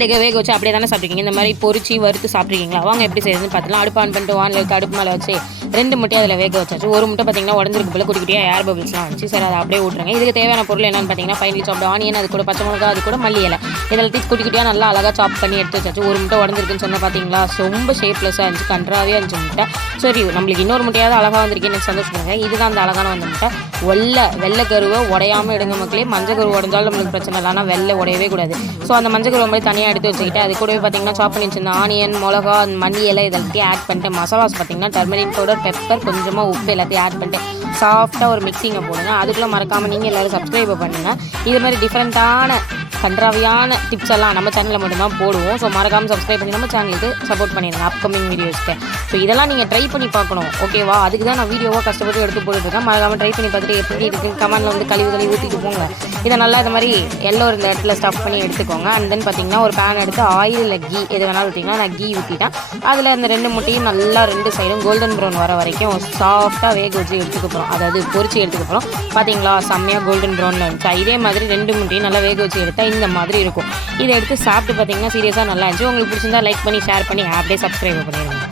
வேக வச்சு அப்படியே தானே சாப்பிட்ருக்கீங்க. இந்த மாதிரி பொரிச்சு வறுத்து சாப்பிட்ருக்கீங்களா? வாங்க எப்படி செய்யுதுன்னு பார்த்துலாம். அடுப்பு ஆன் பண்ணிட்டு வானில் இருக்க அடுப்பு மேலே வச்சு 2 முட்டையை அதில் வேக வச்சாச்சு. ஒரு முட்டை பார்த்தீங்கன்னா உடஞ்சிருக்கு போல, குட்டி குட்டியாக ஏர் பபிள்ஸ்லாம் வந்துச்சு. சரி அதை அப்படியே விட்ருங்க. இதுக்கு தேவையான பொருள் என்னென்னு பார்த்தீங்கன்னா ஃபைனலி சாப்பிட்டு ஆனியன், அது கூட பச்சை மிளகா, அது கூட மல்லி இலை, இதெல்லாத்தையும் குட்டி குட்டியாக நல்லா அழகாக சாப் பண்ணி எடுத்து வச்சாச்சு. ஒரு முட்டை உடஞ்சிருக்குன்னு சொன்னால் பார்த்தீங்களா, ரொம்ப ஷேப்லெஸ்ஸாக இருந்துச்சு, கன்றாவே இருந்துச்சு முட்டை. சரி நம்மளுக்கு இன்னொரு முட்டையாவது அழகாக வந்திருக்கேன்னு எனக்கு சந்தோஷப்படுங்க. இதுதான் அந்த அழகான வந்த முட்டை. வெள்ளை கருவை உடையாமல் எடுங்க மக்களே. மஞ்சள் கருவு உடஞ்சாலும் நம்மளுக்கு பிரச்சனை இல்லை, ஆனால் வெள்ளை உடையவே கூடாது. ஸோ அந்த மஞ்சள் கருவை மாதிரி தனியாக எடுத்து வச்சுக்கிட்டு அது கூடவே பார்த்தீங்கன்னா சாப் பண்ணி வச்சிருந்த ஆனியன், மிளகா, மல்லி இலை இதெல்லாத்தையும் ஆட் பண்ணிட்டு மசாலாஸ் பார்த்தீங்கன்னா டர்மரிக் பவுடர், பெப்பர், கொஞ்சமாக உப்பு எல்லாத்தையும் ஆட் பண்ணிட்டு சாஃப்டாக ஒரு மிக்சிங்கை போடுங்க. அதுக்குள்ளே மறக்காமல் நீங்கள் எல்லோரும் சப்ஸ்கிரைப் பண்ணுங்கள். இது மாதிரி டிஃப்ரெண்ட்டான கன்றாவியான டிப்ஸ் எல்லாம் நம்ம சேனலில் மட்டும்தான் போடுவோம். ஸோ மறக்காமல் சப்ஸ்கிரைப் பண்ணி நம்ம சேனலுக்கு சப்போர்ட் பண்ணிடுங்க அப்கமிங் வீடியோஸ்க்கு. ஸோ இதெல்லாம் நீங்கள் ட்ரை பண்ணி பார்க்கணும், ஓகேவா? அதுக்கு தான் நான் வீடியோவாக கஷ்டப்பட்டு எடுத்து போட்டுருக்கேன். மறக்காமல் ட்ரை பண்ணி பார்த்துட்டு எப்படி இருக்குது கமெண்டில் வந்து கழுவி ஊற்றிட்டு போங்க. இதை நல்லா இந்த மாதிரி எல்லோ இந்த இடத்துல ஸ்டஃப் பண்ணி எடுத்துக்கோங்க. அண்ட் தென் பார்த்தீங்கன்னா ஒரு பேன் எடுத்து ஆயில் இல்லை கீ எது வேணாலும் ஊற்றிங்கன்னா நான் கீ ஊற்றிட்டேன். அதில் அந்த 2 முட்டையும் நல்லா 2 சைடும் கோல்டன் ப்ரௌன் வர வரைக்கும் சாஃப்டாக வேக வச்சு எடுத்துக்க போகிறோம், அதாவது பொரிச்சு எடுத்துக்க போகிறோம். பார்த்தீங்களா செம்மையாக கோல்டன் ப்ரௌனில் இருந்துச்சு. இதே மாதிரி 2 முட்டையும் நல்லா வேக வச்சு எடுத்தால் இந்த மாதிரி இருக்கும். இதை எடுத்து சாப்பிட்டு பார்த்தீங்கன்னா சீரியஸாக நல்லா இருந்துச்சு. உங்களுக்கு பிடிச்சிருந்தா லைக் பண்ணி ஷேர் பண்ணி அப்படியே சப்ஸ்கிரைப் பண்ணிடுங்க.